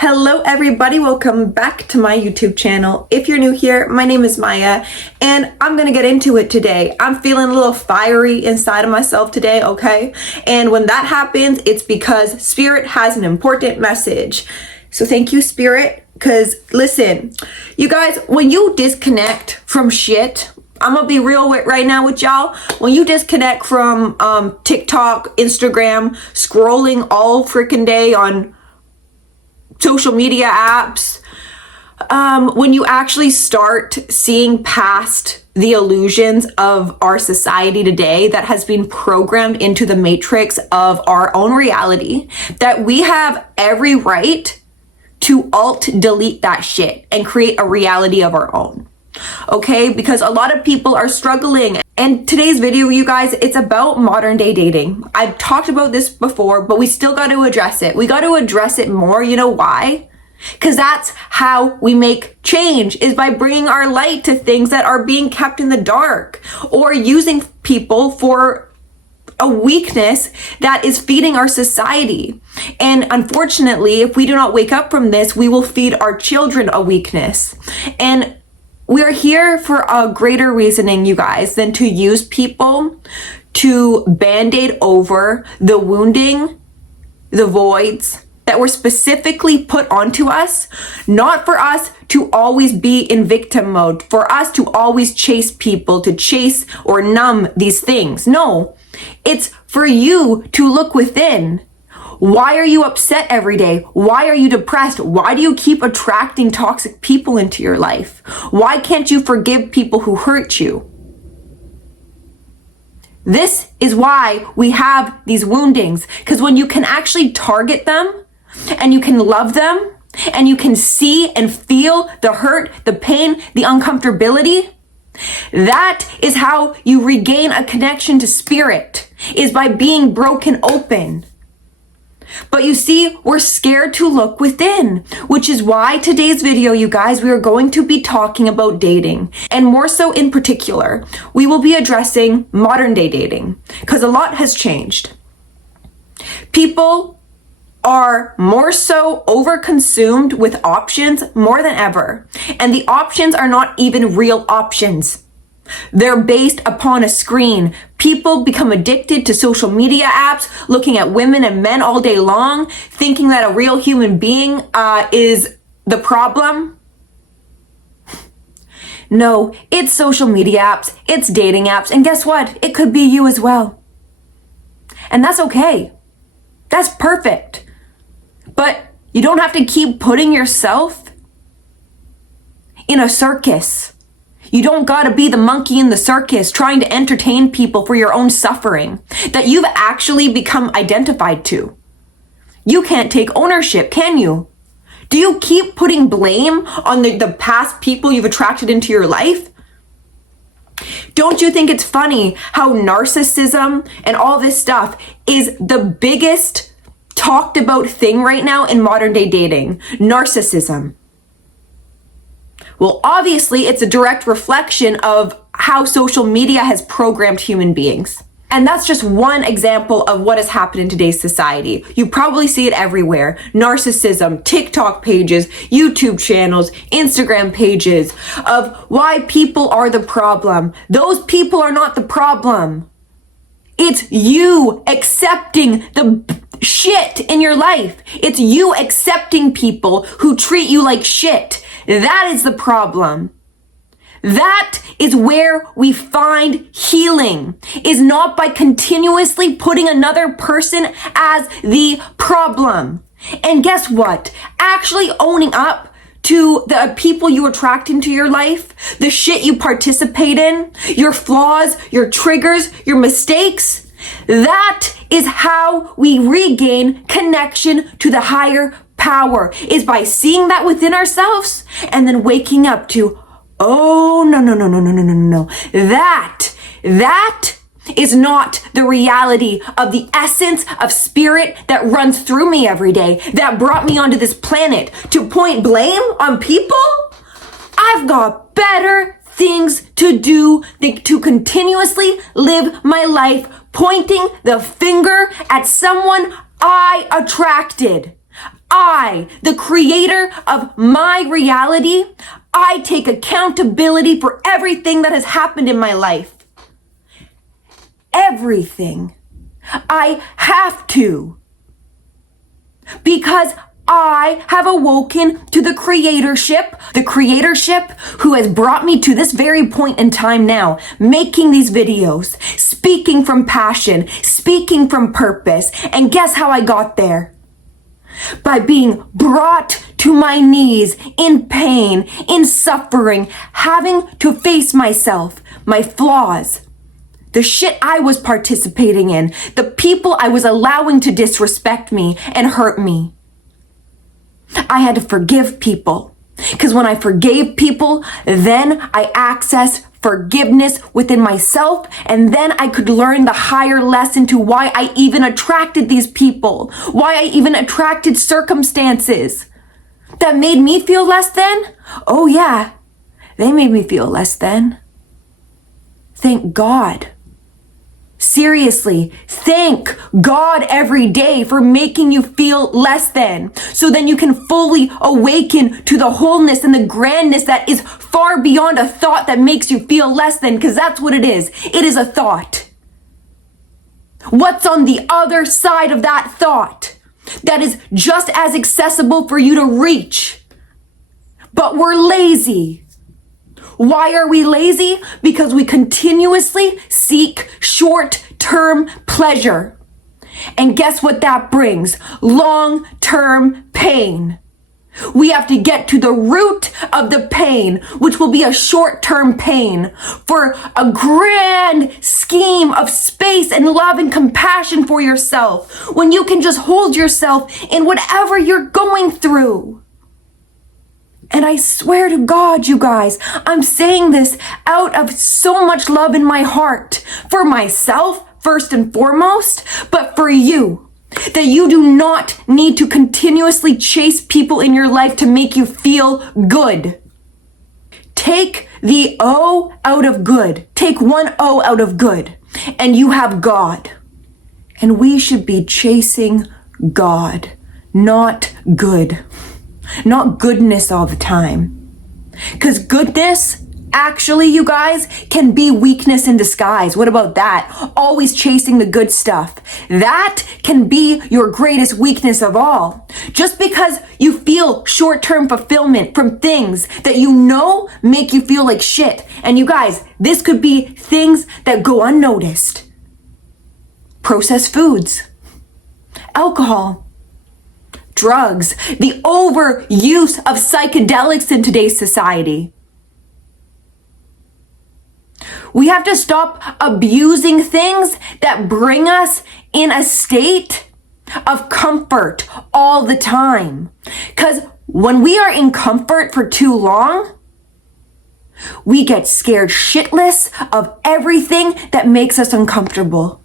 Hello everybody, welcome back to my YouTube channel. If you're new here, my name is Maya and I'm gonna get into it today. I'm feeling a little fiery inside of myself today, okay? And when that happens, it's because Spirit has an important message. So thank you, Spirit, because listen, you guys, when you disconnect from shit, I'm gonna be real right now with y'all. When you disconnect from TikTok, Instagram, scrolling all freaking day on social media apps, when you actually start seeing past the illusions of our society today that has been programmed into the matrix of our own reality, that we have every right to delete that shit and create a reality of our own. Okay, because a lot of people are struggling. And today's video, you guys, it's about modern day dating. I've talked about this before, but we still got to address it. We got to address it more. You know why? Because that's how we make change, is by bringing our light to things that are being kept in the dark, or using people for a weakness that is feeding our society. And unfortunately, if we do not wake up from this, we will feed our children a weakness. And we're here for a greater reasoning, you guys, than to use people to band-aid over the wounding, the voids that were specifically put onto us, not for us to always be in victim mode, for us to always chase people, to chase or numb these things. No, it's for you to look within. Why are you upset every day? Why are you depressed? Why do you keep attracting toxic people into your life? Why can't you forgive people who hurt you? This is why we have these woundings, because when you can actually target them and you can love them and you can see and feel the hurt, the pain, the uncomfortability, that is how you regain a connection to spirit, is by being broken open. But you see, we're scared to look within, which is why today's video, you guys, we are going to be talking about dating. And more so in particular, we will be addressing modern day dating, because a lot has changed. People are more so overconsumed with options more than ever. And the options are not even real options. They're based upon a screen. People become addicted to social media apps, looking at women and men all day long, thinking that a real human being is the problem. No, it's social media apps, it's dating apps, and guess what? It could be you as well. And that's okay. That's perfect. But you don't have to keep putting yourself in a circus. You don't gotta be the monkey in the circus trying to entertain people for your own suffering that you've actually become identified to. You can't take ownership, can you? Do you keep putting blame on the past people you've attracted into your life? Don't you think it's funny how narcissism and all this stuff is the biggest talked about thing right now in modern day dating? Narcissism. Well, obviously, it's a direct reflection of how social media has programmed human beings. And that's just one example of what has happened in today's society. You probably see it everywhere. Narcissism, TikTok pages, YouTube channels, Instagram pages of why people are the problem. Those people are not the problem. It's you accepting the shit in your life. It's you accepting people who treat you like shit. That is the problem. That is where we find healing, is not by continuously putting another person as the problem. And guess what? Actually owning up to the people you attract into your life, the shit you participate in, your flaws, your triggers, your mistakes, that is how we regain connection to the higher power, is by seeing that within ourselves and then waking up to, oh, no. That is not the reality of the essence of spirit that runs through me every day, that brought me onto this planet. To point blame on people? I've got better things to do than to continuously live my life pointing the finger at someone I attracted. I, the creator of my reality, I take accountability for everything that has happened in my life. Everything. I have to. Because I have awoken to the creatorship who has brought me to this very point in time now, making these videos, speaking from passion, speaking from purpose. And guess how I got there? By being brought to my knees in pain, in suffering, having to face myself, my flaws, the shit I was participating in, the people I was allowing to disrespect me and hurt me. I had to forgive people, because when I forgave people, then I accessed forgiveness within myself, and then I could learn the higher lesson to why I even attracted these people, why I even attracted circumstances that made me feel less than. Oh yeah, they made me feel less than. Thank God. Seriously, thank God every day for making you feel less than, so then you can fully awaken to the wholeness and the grandness that is far beyond a thought that makes you feel less than, because that's what it is. It is a thought. What's on the other side of that thought that is just as accessible for you to reach? But we're lazy. Why are we lazy? Because we continuously seek short-term pleasure. And guess what that brings? Long-term pain. We have to get to the root of the pain, which will be a short-term pain, for a grand scheme of space and love and compassion for yourself, when you can just hold yourself in whatever you're going through. And I swear to God, you guys, I'm saying this out of so much love in my heart, for myself, first and foremost, but for you, that you do not need to continuously chase people in your life to make you feel good. Take the O out of good. Take one O out of good, and you have God. And we should be chasing God, not good. Not goodness all the time. Because goodness, actually, you guys, can be weakness in disguise. What about that? Always chasing the good stuff. That can be your greatest weakness of all. Just because you feel short-term fulfillment from things that you know make you feel like shit. And you guys, this could be things that go unnoticed. Processed foods, alcohol, drugs, the overuse of psychedelics in today's society. We have to stop abusing things that bring us in a state of comfort all the time. Because when we are in comfort for too long, we get scared shitless of everything that makes us uncomfortable.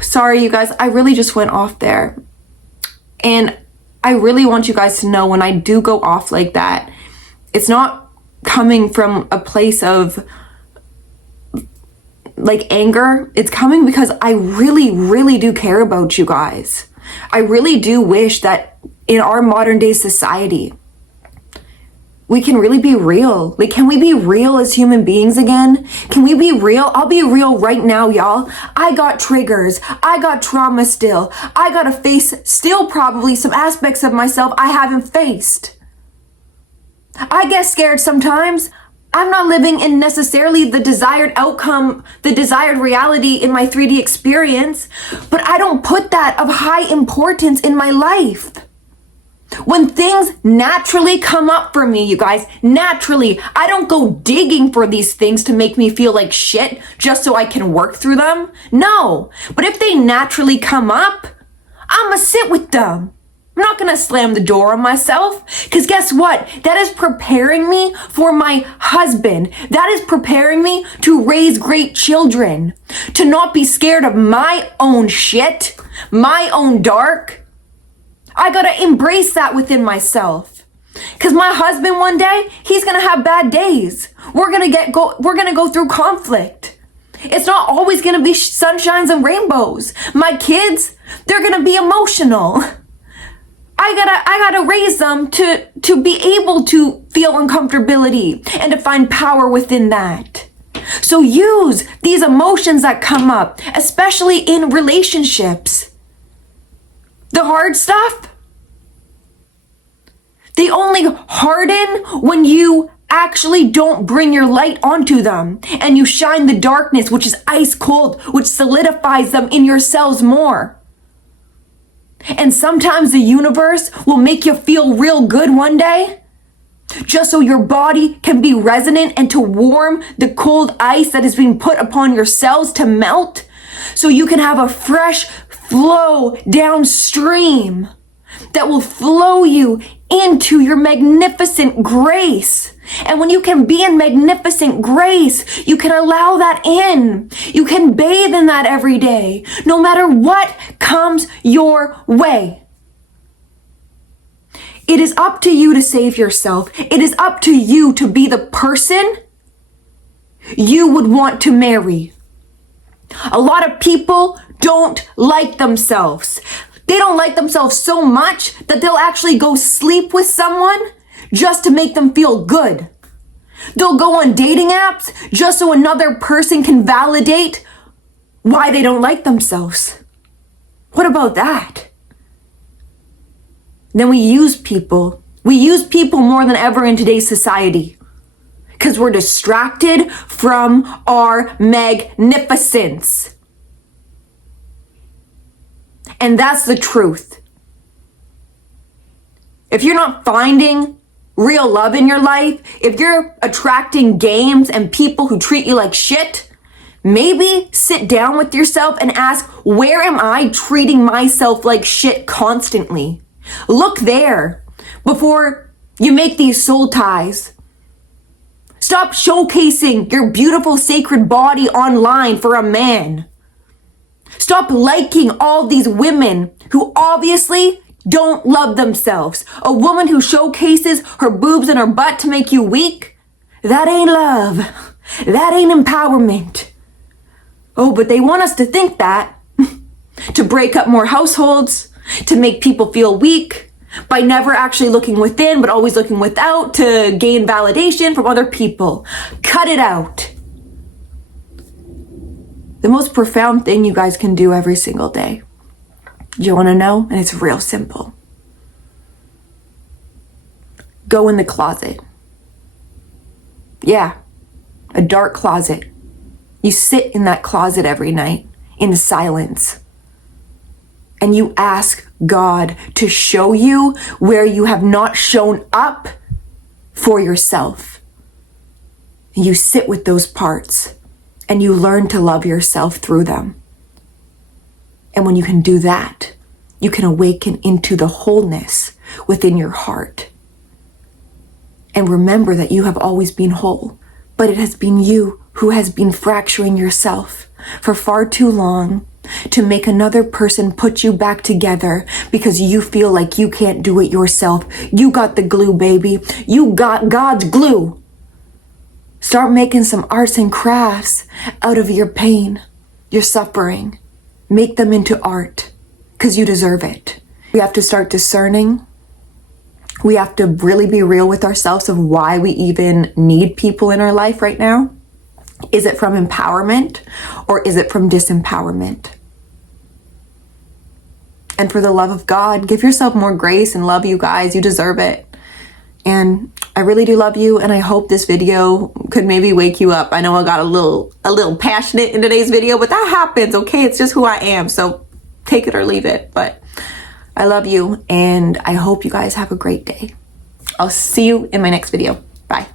Sorry, you guys, I really just went off there. And I really want you guys to know, when I do go off like that, it's not coming from a place of like anger. It's coming because I really, really do care about you guys. I really do wish that in our modern day society, we can really be real. Like, can we be real as human beings again? Can we be real? I'll be real right now, y'all. I got triggers. I got trauma still. I gotta face still probably some aspects of myself I haven't faced. I get scared sometimes. I'm not living in necessarily the desired outcome, the desired reality in my 3D experience, but I don't put that of high importance in my life. When things naturally come up for me, you guys, naturally, I don't go digging for these things to make me feel like shit just so I can work through them. No, but if they naturally come up, I'ma sit with them. I'm not gonna slam the door on myself, because guess what? That is preparing me for my husband. That is preparing me to raise great children, to not be scared of my own shit, my own dark. I gotta embrace that within myself. Cause my husband one day, he's gonna have bad days. We're gonna go through conflict. It's not always going to be sunshines and rainbows. My kids, they're going to be emotional. I gotta raise them to be able to feel uncomfortability and to find power within that. So use these emotions that come up, especially in relationships. The hard stuff, they only harden when you actually don't bring your light onto them and you shine the darkness, which is ice cold, which solidifies them in your cells more. And sometimes the universe will make you feel real good one day, just so your body can be resonant and to warm the cold ice that is being put upon your cells to melt, so you can have a fresh flow downstream that will flow you into your magnificent grace. And when you can be in magnificent grace, you can allow that in. You can bathe in that every day, no matter what comes your way. It is up to you to save yourself. It is up to you to be the person you would want to marry. A lot of people don't like themselves. They don't like themselves so much that they'll actually go sleep with someone just to make them feel good. They'll go on dating apps just so another person can validate why they don't like themselves. What about that? Then we use people. We use people more than ever in today's society because we're distracted from our magnificence. And that's the truth. If you're not finding real love in your life, if you're attracting games and people who treat you like shit, maybe sit down with yourself and ask, where am I treating myself like shit constantly? Look there before you make these soul ties. Stop showcasing your beautiful sacred body online for a man. Stop liking all these women who obviously don't love themselves. A woman who showcases her boobs and her butt to make you weak, that ain't love. That ain't empowerment. Oh, but they want us to think that. To break up more households, to make people feel weak, by never actually looking within, but always looking without to gain validation from other people. Cut it out. The most profound thing you guys can do every single day. You want to know? And it's real simple. Go in the closet. Yeah, a dark closet. You sit in that closet every night in silence. And you ask God to show you where you have not shown up for yourself. You sit with those parts and you learn to love yourself through them. And when you can do that, you can awaken into the wholeness within your heart. And remember that you have always been whole, but it has been you who has been fracturing yourself for far too long to make another person put you back together because you feel like you can't do it yourself. You got the glue, baby. You got God's glue. Start making some arts and crafts out of your pain, your suffering. Make them into art because you deserve it. We have to start discerning. We have to really be real with ourselves of why we even need people in our life right now. Is it from empowerment or is it from disempowerment? And for the love of God, give yourself more grace and love, you guys. You deserve it. And I really do love you, and I hope this video could maybe wake you up. I know I got a little passionate in today's video, but that happens, okay? It's just who I am, so take it or leave it. But I love you, and I hope you guys have a great day. I'll see you in my next video. Bye.